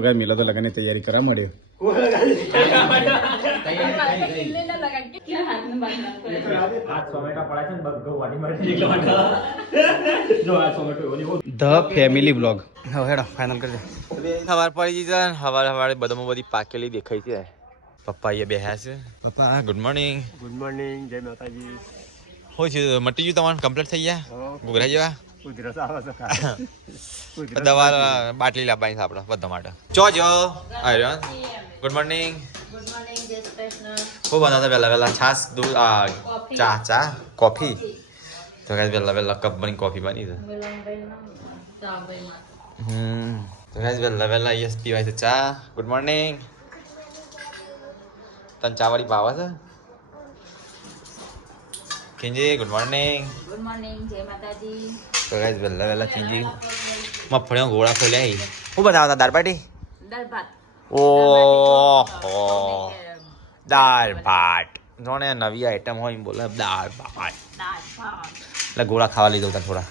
मिला तो लगाने तैयारी करा मड़े ધ ફેમિલી બ્લોગ હેડો ફાઇનલ કરજે સવાર પડી જઈ હવારે બધામાં બધી પાકેલી દેખાય છે પપ્પા અહીંયા બેહ્યા છે પપ્પા ગુડ મોર્નિંગ જય માતાજી હોય છે મટી ગયું તમારું કમ્પ્લીટ થઈ ગયા ઘૂઘરા જેવા દવા બાટલી લાવવાની છે આપણે બધા માટે ચો જો આર્યન ગુડ મોર્નિંગ ખૂબ બનાવતા પહેલા છાસ દૂધ ચા કોફી તો કાંઈ પહેલા કપ બની કોફી બની છે તો કાંઈ પહેલા યસ પીવાય છે ચા ગુડ મોર્નિંગ તને ચા વાળી ભાવે છે કિંજી ગુડ મોર્નિંગ જય માતાજી તો ગાઈસ વેલા કિંજી મફળીઓ ગોળા ખોલ્યા હું બનાવતા દાળ બાટી દાળ ભાત ઓહો દાળ ભાત જોને નવી આઈટમ હોય એમ બોલે દાળ ભાત એટલે ગોળા ખાવા લઈ દઉં તને થોડા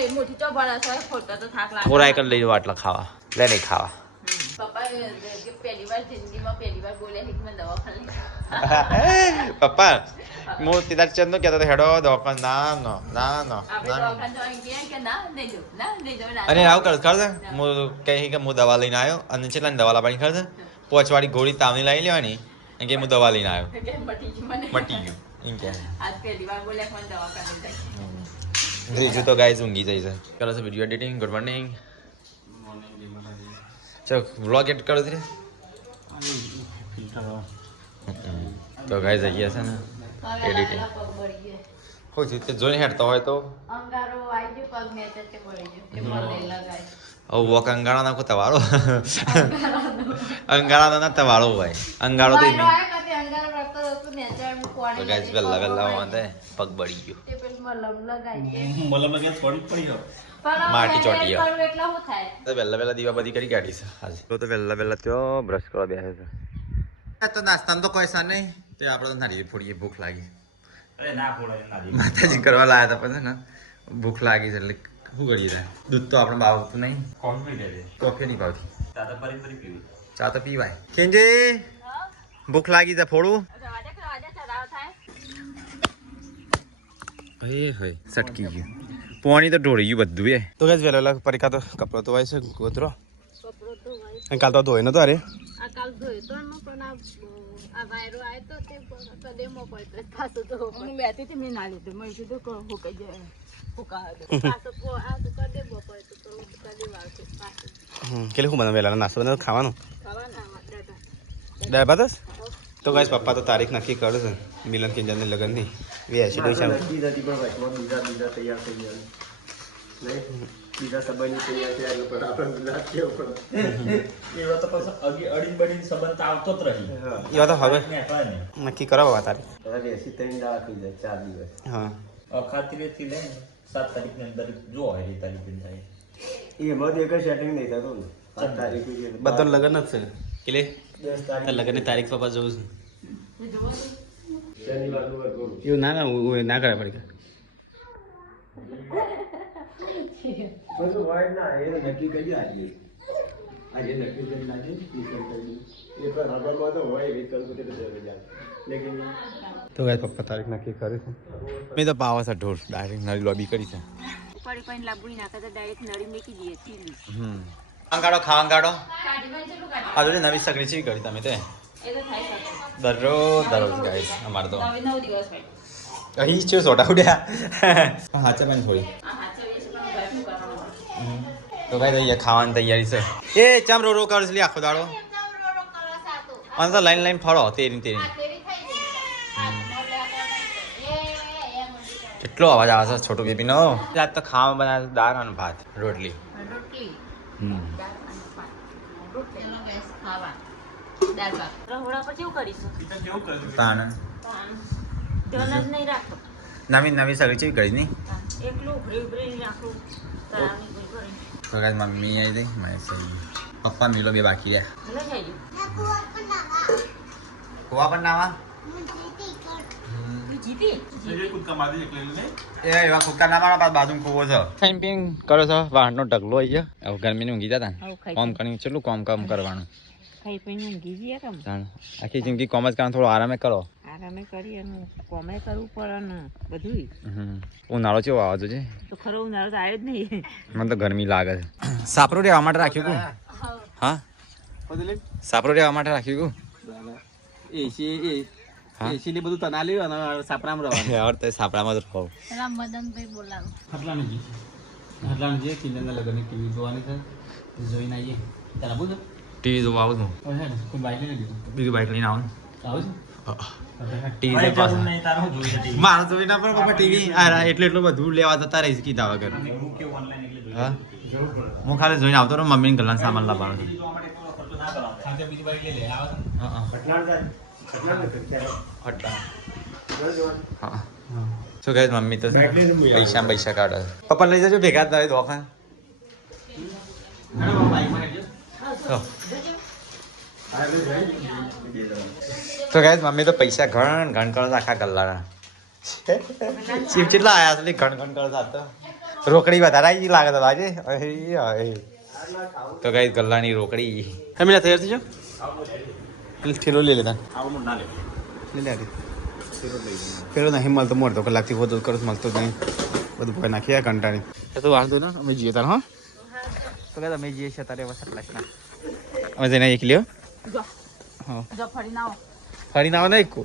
એ મોટી ચોપાડા છે ખોટા તો થાક લાગે થોડા એક લઈ દઉં આટલા ખાવા લે નહીં ખાવા પપ્પા પહેલી વાર જિંદગીમાં પહેલી વાર બોલ્યા કે મેં દવાખાને પપ્પા હું તીધા ચંદ કહેતો હેડો દવાખાન ના આપણે દવાખાને જવાનું કહે કે ના નહીં જાઉં અને આવું કર ખબર હું કહી કે હું દવા લઈને આવ્યો અને કેટલાની દવા લાવવાની ખબર પોચવાળી ગોળી તાવની લઈ લેવાની અને કે હું દવા લઈને આવ્યો મટી ગયું એમ કે આજ પહેલી વાર બોલ્યા કે મને દવાખાને જાય ત્રીજું તો ગાઈઝ ઊંઘી જાય છે કરો છો વિડીયો એડિટિંગ ગુડ મોર્નિંગ ચલો વ્લોગ એડ કરો ધીરે તો ગાઈઝ અહીંયા છે ને એડિટિંગ હોય છે તે જોઈને હેડતો હોય તો અંગારો આવી ગયો પગ મેચ છે મળી ગયો કે મને લગાય હવે વોક અંગાળો નાખો તવાળો અંગાળો ના તવાળો ભાઈ અંગાળો તો અંગારો રાખતો હતો મેચ તો કોણી ગાઈઝ પહેલા વાંધે પગ બળી ગયો તે પેલી મલમ લગાય મલમ લગાય થોડી પડી ગયો માટી ચોટી ગયો એટલા હું થાય તો પહેલા દીવા બધી કરી કાઢી છે આજે તો પહેલા ત્યો બ્રશ કરવા બેસે છે તો નાસ્તાનો તો કોઈ સા નહીં તે આપણે તો નારી ફોડીએ ભૂખ લાગી અરે ના ફોડાય ના માતાજી કરવા લાયા હતા પછી ને ભૂખ લાગી છે એટલે શું કરીએ ત્યાં દૂધ તો આપણે ભાવતું નહીં કોણ પી દે કોફી નહીં ભાવતી દાદા પરી પીવી ચા તો પીવાય કેંજે ભૂખ લાગી છે ફોડું હે સટકી ગયું પોણી તો ઢોળી ગયું બધું એ તો કઈ વેલા પરીક્ષા તો કપડો તો હોય છે ગોતરો કાલ તો ધોઈ નતો અરે આ કાલ ધોઈ તો ન પણ આ વાયરો આય તો તે કદેમો પડતો પાછો તો હું બેઠી હતી મેં ના લીધું મેં કીધું કે હું કઈ જાય હુકા દે પાછો આ તો કદેમો પડતો તો કદે વાળતો પાછો કેટલે હું બનાવે વેલા નાસ્તો બનાવ ખાવાનું ખાવાના દાળ ભાત તો ગાઈસ પપ્પા તો તારીખ નક્કી કરે છે મિલન કિંજનની લગ્નની 82 પૈસા બીજા તૈયાર થઈ ગયા બીજા સંબંધ તૈયાર થયા લોકો આપણે રાત કેવું પડે એવા તો પછી અડીન બડીન સંબંધ આવતો જ રહી એવા તો હવે નક્કી કરાવવા તારીખ હવે 83 દાડા થઈ જાય 4 દિવસ હા અખાત્રીથી લઈને 7 તારીખની અંદર જો હોય એ તારીખ થાય એમાં એક સેટિંગ નહીં થતું ને 7 તારીખ બધા લગ્ન જ છે એટલે 10 તારીખ લગ્નની તારીખ પપ્પા જોઉં છું શનિવાર એવું ના ના કરે પડી બધું હોય ના એ નક્કી કરી આજે નક્કી કરી લાગે એ પણ હવામાં તો હોય વિકલ્પ તો લેકિન તો ગાય પપ્પા તારીખ નક્કી કરી છે મેં તો પાવા છે ઢોર ડાયરેક્ટ નળી લોબી કરી છે પડી પડી લાગુઈ નાખે તો ડાયરેક્ટ નળી મેકી દઈએ ચીલી અંગાડો ખાવા કાઢી માં ચેલું કાઢી આ જોડે નવી સગડી ચીવી કરી તમે તે એ તો થાય શકે દરરોજ ગાઈસ અમારે તો 9 દિવસ હોય અહીં છે સોટા ઉડ્યા હાચા પાણી થોડી આ હાચે વેસ પણ ઘરનું કરવાનું તો ગાઈસ અહીંયા ખાવાની તૈયારી છે એ ચમ રો કરે છે આખો દાડો અને તો લાઈન ફળો તેરી કેટલો અવાજ આવે છે છોટું બેબી નો રાત તો ખાવા બનાવે દાળ અને ભાત રોટલી રોટલી દાળ અને ભાત રોટલી ગેસ ખાવા દાળ ભાત રહોડા પર કેવું કરીશું તાણ ધન જ નહીં રાખતો નવી સગડી ચીવી કરી નહીં એકલું ઉભરી ઉભરી રાખું તરાવની ભૂલ કરી તો ગાઈસ મમ્મી આવી ગઈ મારી સહી પપ્પા મિલો બે બાકી રહ્યા એટલે થઈ ગયું કુવા પણ નાવા એ એવા કુકા ના મારા બાજુ કૂવો છે ખાઈને પીને કરો છો વાહનનો ઢગલો આવી ગયો હવે ગરમીને ઊંઘી જતા ને કામ કરીને કેટલું કામ કરવાનું ખાઈ પીને ઊંઘી જઈએ કેમ આખી જિંદગી કોમ જ કામ થોડો આરામે કરો આરામે કરીએ ને કોમે કરવું પડે ને બધું ઉનાળો કેવો આવે છે તો ખરો ઉનાળો તો આવ્યો જ નહીં મને તો ગરમી લાગે છે સાપરો રહેવા માટે રાખ્યું કું હા સાપરો રહેવા માટે રાખ્યું કું એસી ને બધું તના લ્યો અને સાપરામાં રહેવાનું યાર તે સાપરામાં જ રહો પેલા મદનભાઈ બોલાવો હટલાનું જે કિંજલના લગ્નની ટીવી જોવાની છે જોઈને આવીએ તારા બોલ ટીવી જોવા આવું છું કોઈ બાઈક લઈને દીધું બીજું બાઈક લઈને આવું આવું ટીવી મારો જોઈ ના પડે ટીવી એટલું બધું લેવા જતા રહીશ કીધા વગર હા હું ખાલી જોઈને આવતો રહું મમ્મીને ગલ્લાને સામાન લાવવાનો હા શું કહે મમ્મી તો પૈસા કાઢે પપ્પા લઈ જજો ભેગા થાય દોખાન તો કહે મમ્મી તો પૈસા ઘણ કરો આખા ગલ્લાના ચીપ કેટલા આયા છે ઘણ કરતા તો રોકડી વધારે આવી લાગે તો લાગે તો કઈ ગલ્લાની રોકડી હમીના તૈયાર થઈ જાઓ થેલો લઈ લેતા પેલો નહીં મળતો મળતો કલાકથી વધુ કરું મળતો જ નહીં બધું ભાઈ નાખીએ કંટાળી તો વાંધો ને અમે જઈએ તાર હા તો કે તમે જઈએ છીએ તારે વસત લાગના અમે જઈને એક લ્યો હા ફરી ના આવો ને એક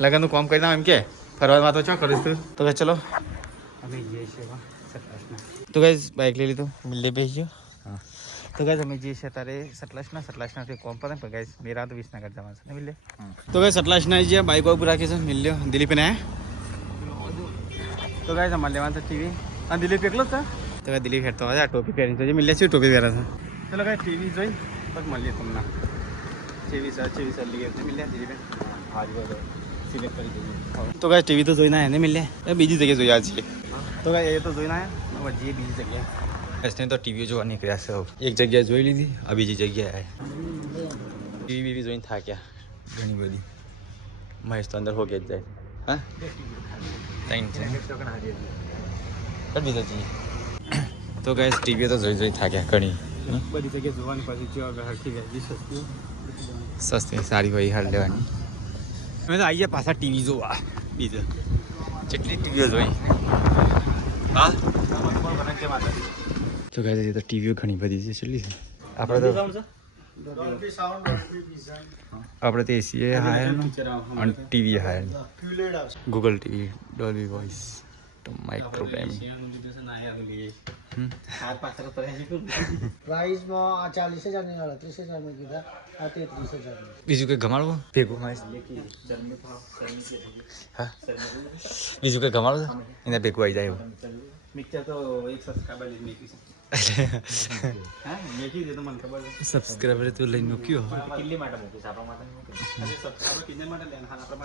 લગનનું કામ કરી ના એમ કે ફરવામાં તો શું કરીશ તું તો કે ચલો અમે જઈએ છીએ તો કઈ બાઇક લઈ લીધું મિલે બેસી ગયો હા તો ગાઈસ અમે જઈએ છીએ તારે સતલાસનાથી કોમ પર પણ ગાઈસ મેરા તો વિસનગર જવાનું છે ને મિલે તો ગાઈસ સતલાસના જે બાઇક ઉપર રાખી છે મિલ્યો દિલીપ ને તો ગાઈસ અમારે લેવાનું છે ટીવી અને દિલીપ એકલો જ છે તો ગાઈસ દિલીપ હેઠતો હોય ટોપી પહેરીને તો મિલ્યા છે ટોપી પહેરે છે ચલો ગાઈસ ટીવી જોઈ તો મળીએ તમને ચેવી લઈએ મિલ્યા દિલીપ હાજ સિલેક્ટ કરી દઈએ તો ગાઈસ ટીવી તો જોઈને એને મિલ્યા બીજી જગ્યાએ જોયા છીએ તો ગાઈસ એ તો જોઈને આવ્યા જઈએ બીજી જગ્યાએ ને તો ટીવી જોવા નીકળ્યા છે એક જગ્યાએ જોઈ લીધી આ બીજી જગ્યાએ ટીવી જોઈને થાક્યા ઘણી બધી મહેશ તો અંદર હો ગયા જ જાય હા બીજો જઈએ તો ગાઈસ ટીવી તો જોઈ થાક્યા ઘણી બધી જગ્યાએ જોવાની પાછી સસ્તી સારી હોય હાલ લેવાની અમે તો આવીએ પાછા ટીવી જોવા બીજા જેટલી ટીવીઓ જોઈ હા તો કહે છે તો ટીવીઓ ઘણી બધી છે ચલી છે આપણે તો એસી હાયર અને TV higher Google TV Dolby voice તો માઇક્રો ટાઈમ પ્રાઇઝમાં 40,000 ને 38,000 में કીધા આ 33,000 બીજું કંઈ ગમાડવું ભેગું હા બીજું કંઈ ગમાડવું એને ભેગું આવી જાય મિક્સર તો એક સબસ્ક્રાઇબર લઈને મેકી છે હા મેકી દે તો મને ખબર છે સબસ્ક્રાઇબર તો લઈને મૂક્યો કિલ્લી માટે મૂકી છે આપણા માટે સબસ્ક્રાઇબર કિલ્લી માટે લેના હા આપણા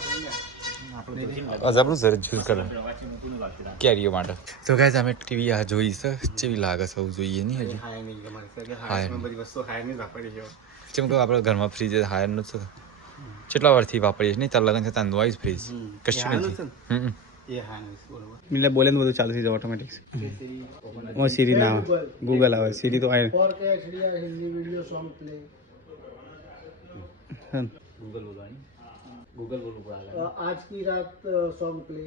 માટે નહીં આપણું સર ચૂઝ કરે કેરીઓ માટે તો ગાઈસ અમે ટીવી આ જોઈ છે કેવી લાગે છે જોઈએ નહીં હજી હાયર બધી વસ્તુ હાયર ની વાપરી છે કેમ કે આપણા ઘરમાં ફ્રીજ હાયરનું છે કેટલા વર્ષથી વાપરીએ નહીં તાર લગન છે તાર નોઈઝ ફ્રીજ કશું નથી મિલે બોલે ને બધું ચાલુ થઈ જાય ઓટોમેટિક ઓ સિરી ના આવે ગૂગલ આવે સિરી તો આવે 4K HDR Hindi video song play Google बोलवानी गूगल बोलू पड़ा आज की रात song play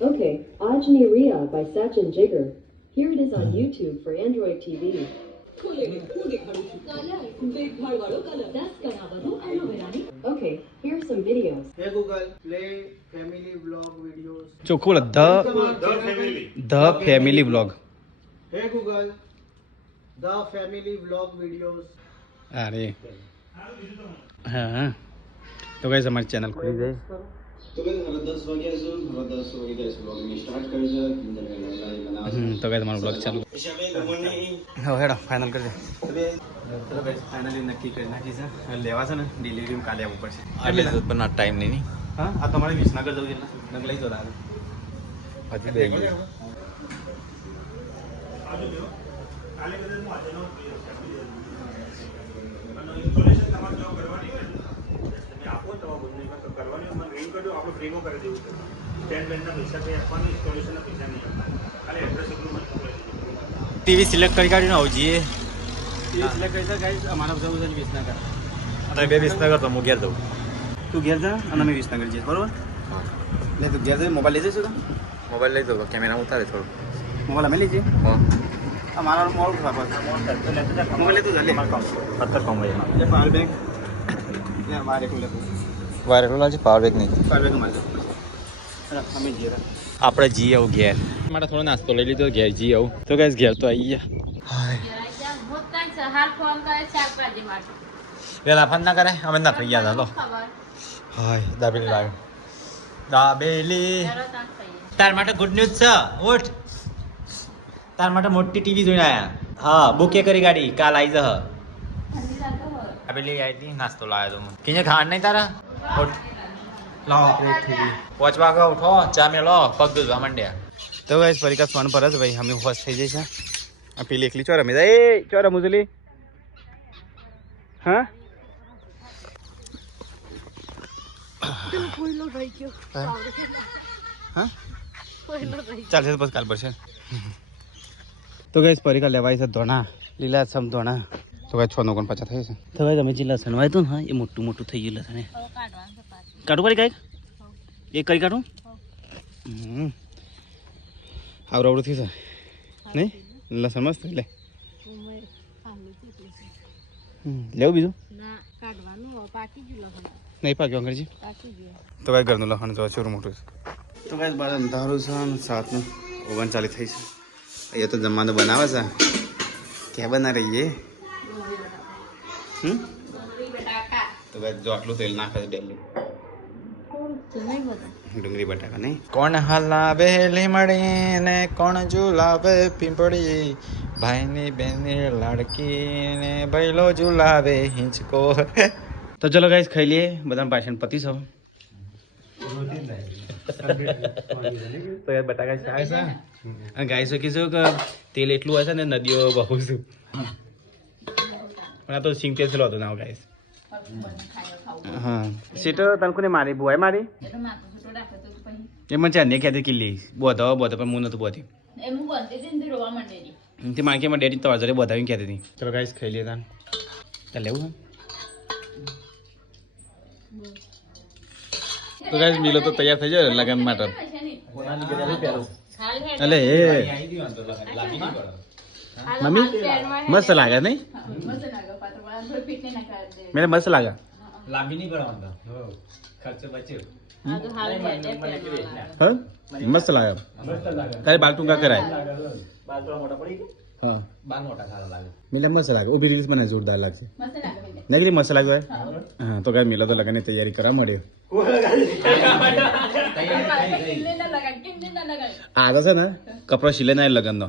Okay, Ajni Riya by Sachin Jigar. Here it is on YouTube for Android TV. Okay, here's some videos. Hey Google, play family vlog videos. ચોખ્ખું the family vlog Hey Google, the family vlog videos. અરે હા તો guys અમારી channel ખુલી જાય તો guys હવે 10 વાગ્યા ગાઈસ વ્લોગિંગ સ્ટાર્ટ કરી છે કિંજલ લાઈવ બનાવે તો ગાઈસ તમારો બ્લોગ ચાલુ હા હેડો ફાઇનલ કરજે ચલો ગાઈસ ફાઇનલી નક્કી કરી નાખી છે લેવા છે ને ડિલિવરી કાલે આવવું પડશે એટલે જ પણ આ ટાઈમ નહીં હા આ તમારે વિસનગર જવું છે નગ લઈ જો દાદા હજી બે ગયું ફ્રીમાં કરી દેવું છે. સ્ટેન્ડ બેન્ડના પૈસા કંઈ આપવાનું, ઇન્સ્ટોલેશનના પૈસા નહીં આપવાના. ખાલી એડ્રેસ એટલું મને મોકલી દેજો. ટીવી સિલેક્ટ કરી કાઢીને આવું છીએ. ટીવી સિલેક્ટ કરી તો ગાઈસ અમારા જવું છે વિસનગર. તમે બે વિસનગર તો હું ઘેર દઉં. તું ઘેર જા અને અમે વિસનગર જઈએ બરોબર. નહીં તું ઘેર જઈ મોબાઈલ લઈ જઈશું તો મોબાઈલ લઈ દો કેમેરા ઉતારે થોડું મોબાઈલ અમે લઈ જઈએ. મારા મોડું ખબર મોબાઈલ લેતું ચાલે પત્તર કમાઈ પાવર બેંક વાર એટલું લેતું વાર એટલું લાગે પાવર બેંક નહીં પાવર બેંક અમારે અમે જઈએ આપણે જઈએ આવું ઘેર માટે થોડો નાસ્તો લઈ લીધો ઘેર જઈએ આવું તો ગાઈસ ઘેર તો આવી ગયા હાલ ફોન કરે શાકભાજી માટે પેલા ફોન ના કરે અમે ના થઈ ગયા હતા હાય દાબેલી લાવ્યો દાબેલી તાર માટે ગુડ ન્યૂઝ છે ઉઠ તાર માટે મોટી ટીવી જોઈને આયા હા બુકે કરી ગાડી કાલ આવી જહ દાબેલી આવી હતી નાસ્તો લાવ્યો તો કિને ખાણ નહીં તારા ઉઠ લાવો આપણે ટીવી પાંચ વાગે ઉઠો ચા મેલો પગ ધોવા માંડ્યા તો ગાઈસ ફરી કા ફોન પર જ ભાઈ અમે હોશ થઈ જઈશ આ પેલી એકલી ચોરા મેં એ ચોરા મુજલી હા હા ચાલશે તો બસ કાલ પડશે તો ગાઈસ પરીક્ષા લેવાય છે ધોણા લીલાછમ ધોણા તો ગાઈસ 6.49 થઈ છે તો ગાઈસ અમે જે લસણ વાય તો ને એ મોટું મોટું થઈ ગયું લસણ કાઢું કરી ગાય એક કરી કાઢું આવડું થઈ છે નહીં લસણ મસ્ત લે લેવું બીજું નહીં પાક્યો અંકરજી તો કાંઈ ઘરનું લખણ જો છોરું મોટું છે તો કાંઈ બાર અંધારું છે ને 7:39 થઈ છે અહીંયા તો જમવાનું બનાવે છે ક્યાં બના રહીએ તો કાંઈ જો આટલું તેલ નાખે છે ડેલી ડુંગળી બટાકા નહીં કોણ હલાવે લીમડી ને કોણ ઝુલાવે પીંપળી ભાઈની બેની લાડકી ને ભૈલો ઝુલાવે હિંચકો તો ચલો ગાઈસ ખાઈ લઈએ બધા પાછળ પતિ છો તો યાર બટાકા ચાય છે અને ગાઈસો કીધું કે તેલ એટલું હશે ને નદીઓ બહુ છું પણ આ તો સિંગ તેલ હતો ના ગાઈસ હા સીટો તને કોને મારી બુઆઈ મારી એ મને ચાંદને કહેતી કિલ્લી બોધો પણ હું નતું બોધી તે માર્કેટમાં ડેડી તમારા જોડે બોધાવીને કહેતી હતી ચલો ગાઈસ ખાઈ લઈએ તાન ચાલ લેવું તો ગાઈસ મિલો તો તૈયાર થઈ જાય લગન માટે અલે એ મમ્મી મસ્ત લાગે નહીં મેરે મસ્ત લાગે લાંબી નહીં પડવાનું ખર્ચો બચ્યો હા મસ્ત લાગે તારે બાલ ટૂંકા કરાય હા બાલ મોટા સારા લાગે મિલે મસ્ત લાગે ઉભી રીલ્સ મને જોરદાર લાગશે નગરી મસ્ત લાગે હા તો ગાય મિલો તો લગનની તૈયારી કરવા મળ્યો આ તો છે ને કપડો સિલે ના લગન નો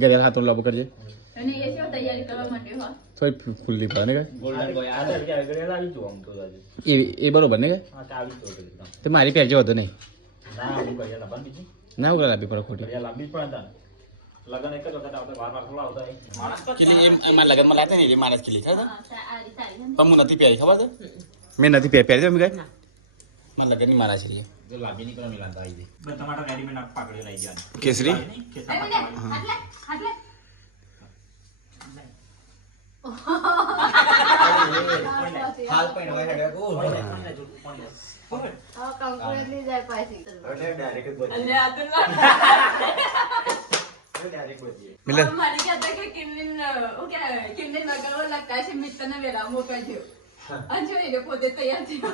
ઘરે હાથો લાભ કરજે થોડી ફૂલ્લી પડે ને એ બરોબર ને તે મારી પહેરજો હતો નહીં ના ઉગલા લાંબી પડે ખોટી લગન એક જ વખત આવતા વાર થોડા આવતા કિલી એમાં લગનમાં લાગે ને એ માણસ કિલી ખબર પણ હું નથી પહેરી ખબર છે મેં નથી પહેરી દે ગાય મને લગનની મારા છે જો લાંબી ની પણ મિલાતા આવી જાય બસ ટમાટર રેડીમેડ પાકડી લઈ જવાનું કેસરી હાલ પણ હોય હેડે કો આ કંકોડ ની જાય પાછી અરે ડાયરેક્ટ બોલ અને આ તો ડાયરેક્ટ બોલ મિલે મારી કહેતા કે કિન્નિન ઓકે કિન્નિન લગાવો લગતા છે મિત્તને વેલા મોકલજો અંજો એ પોતે તૈયાર થયો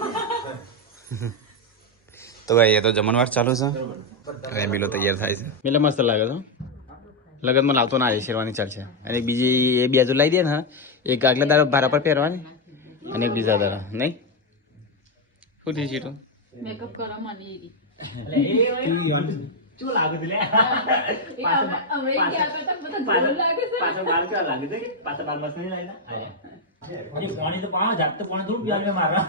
તો ભાઈ એ તો જમણવાર ચાલુ છે અને મિલો તૈયાર થાય છે મિલે મસ્ત લાગે છે લગનમાં લાવતો ના શેરવાની ચાલશે અને બીજી એ બાજુ લાવી દે ને એક આગલા દાડા ભારા પર પહેરવાની અને એક બીજા દાડા નહીં શું થઈ છે મેકઅપ કરવા માંડી શું લાગે છે લે અમે ક્યાં કરતા બધા ધોળ લાગે છે પાછો બાલ કે લાગે છે પાછો બાલ મસ્ત નહીં લાગે અરે પાણી તો પાવા જાત તો પાણી થોડું પીવા લે મારા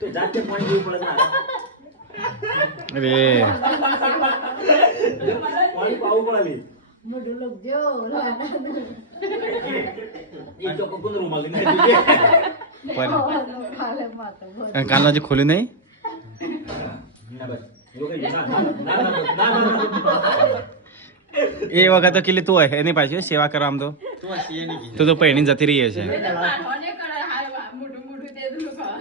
તો જાતે પાણી પીવું પડે અરે પાણી પાવું પડે મોઢું લગજો એ તો કોણ રૂમાલ લઈને ખાલે માતો અને કાન હજી ખોલ્યું નહીં એ વખત તો કેટલી તું હોય એની પાછી સેવા કરવા આમ તો તું તો પહેણી જતી રહી છે મોઢું તે દુલું ખાવા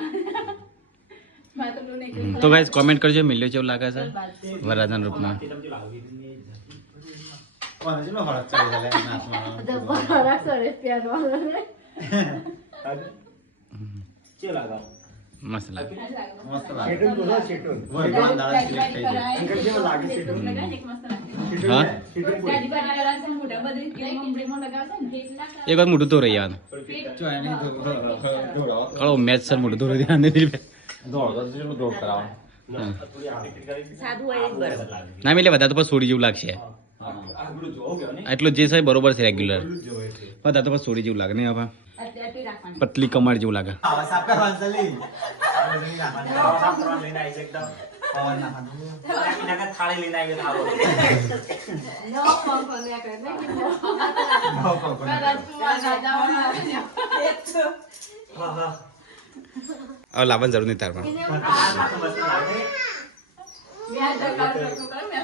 માતો નહીં તો ગાઈસ કોમેન્ટ કરજો મિલ્યો કેવું લાગે છે વરરાજાના રૂપમાં બરાબર સરસ પહેરવાનું કે લાગા મસ્ત લાગે શેટુન બોલો શેટુન અંકલ જેવો લાગે શેટુન હા શેટુન એક વાર મોટું તો રહી યાર કળો મેચ સર મોટું તો રહી યાર ના મિલે બધા તો પછી છોડી જેવું લાગશે એટલું જે છે બરોબર છે રેગ્યુલર બધા તો પછી છોડી જેવું લાગે નહીં હવે પતલી કમર જેવું લાગે હવે લાવવાની જરૂર નહીં તાર પણ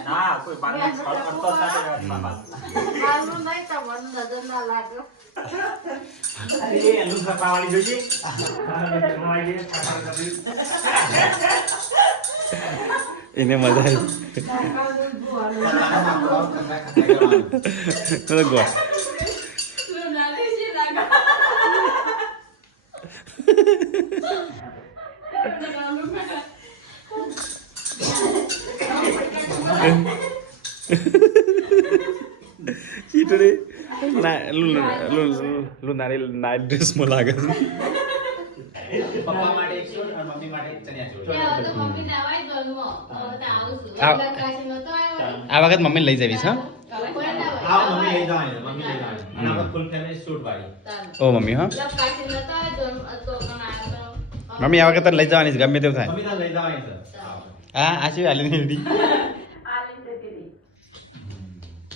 ના કોઈ પાણી છળ કરતો જ નથી એનું સફાવાની જોઈએ એને મજા આવી ગોળ Chitore નારી નાઇટ ડ્રેસ માં લાગે છે પપ્પા માટે એક શોટ અને મમ્મી માટે એક ચણિયા ચોળી. આ વખત મમ્મી લઈ જવીશ હા હા મમ્મી લઈ જવાની છે, મમ્મી લઈ જવાની અને આપણે ફૂલ ફેમિલી શૂટ પાડી. ઓ મમ્મી હા મમ્મી આ વખત તને લઈ જવાની છે ગમે તેવું થાય મમ્મી તો લઈ જવાની છે. હા આ શું હાલી નહીં હતી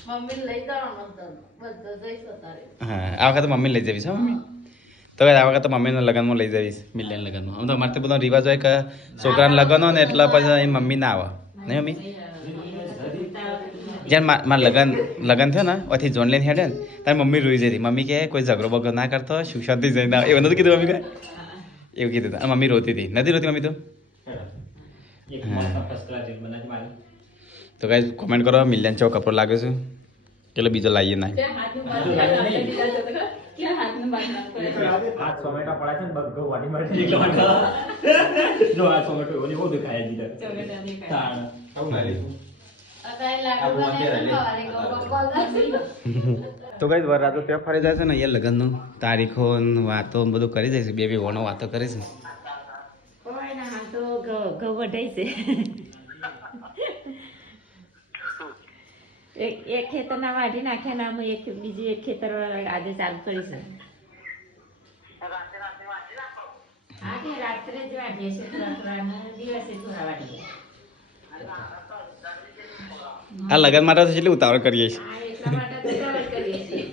મમ્મી લઈ જવાનું બધા જઈશ તારે હા આ વખત મમ્મી લઈ જવીશ હા મમ્મી તો આ વખત મમ્મીના લગ્નમાં લઈ જવીશ મિલિયન લગ્નમાં આમ તો અમારે તો બધો રિવાજ હોય કે છોકરાના લગ્ન હોય ને એટલે પછી મમ્મી ના આવે નહીં મમ્મી જ્યારે મારા લગ્ન થયો ને ઓથી જોન લઈને હેડે ને તારી મમ્મી રોઈ જતી મમ્મી કહે કોઈ ઝઘડો બગડો ના કરતો સુખ શાંતિ જઈને આવે એવું નતું કીધું મમ્મી કહે એવું કીધું અને મમ્મી રોતી હતી નથી રોતી મમ્મી તો એક મસ્ત ફર્સ્ટ ક્લાસ રીલ બનાવી મારી તો કઈ કોમેન્ટ કરો મિલિયન ચો કપડો લાગે છે એટલે બીજો લાવીએ ના આ ટોમેટા પડ્યા છે ને બગ્ગો વાડી મારી એકલો વાટો જો આ ટોમેટો ઓલી બહુ દેખાય દીધા તાણ આવું ના લેવું તો કઈ વરરાજો ત્યાં ફરી જાય છે ને અહીંયા લગ્નનું તારીખો ને વાતો ને બધું કરી જાય છે બે ઓનો વાતો કરે છે એક ખેતરના વાઢી નાખ્યા ને આમાં એક બીજી એક ખેતર આજે ચાલુ કરી છે હા કે રાત્રે જ વાઢીએ છીએ થોડા દિવસે થોડા વાઢીએ આ લગ્ન માટે તો કેટલી ઉતાવળ કરીએ છીએ હા એટલા માટે તો દોડ કરીએ છીએ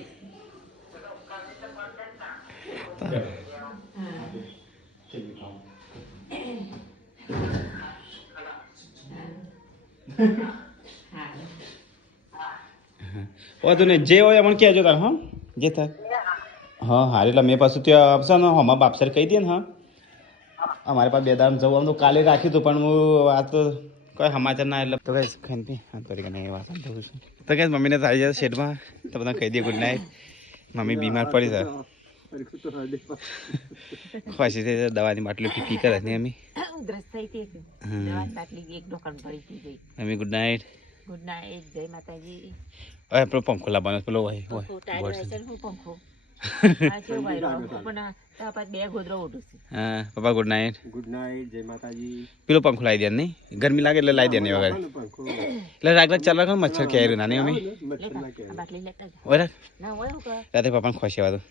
વાંધો નહીં જે હોય અમને કહેજો તાર હા જે થાય હા હા એટલે મેં પાછું ત્યાં આપશે ને હમણાં બાપસર કહી દે ને હા અમારે પાસે બે દામ જવું આમ તો કાલે રાખ્યું હતું પણ હું આ તો કોઈ સમાચાર ના એટલે તો કઈ ખાઈને પી હા તો નહીં વાત થયું છું તો કઈ મમ્મીને તો આવી જાય શેડમાં તો બધા કહી દે ગુડ નાઇટ મમ્મી બીમાર પડી જાય ખુશી થઈ જાય દવાની બાટલી પી કરે ને અમી ઉધરસ થઈ હતી દવાની બાટલી એક દુકાન પડી પી ગઈ mummy good night good night જય માતાજી હવે પેલો પંખો લાવવાનો પેલો હોય ટાઈમ હોય છે હું પંખો આ કેવો વાયરો પણ આ પાછ બે ગોદરો ઉઠું છે હા પપ્પા ગુડ નાઇટ ગુડ નાઇટ જય માતાજી પેલો પંખો લાવી દે નહીં ગરમી લાગે એટલે લાવી દે નહીં વગર એટલે રાગ રાગ ચાલવા મચ્છર ક્યારે ના નહીં અમે આ બાટલી લેતા જા ઓય ના હોય હું રાતે પપ્પાને ખોશી વાળું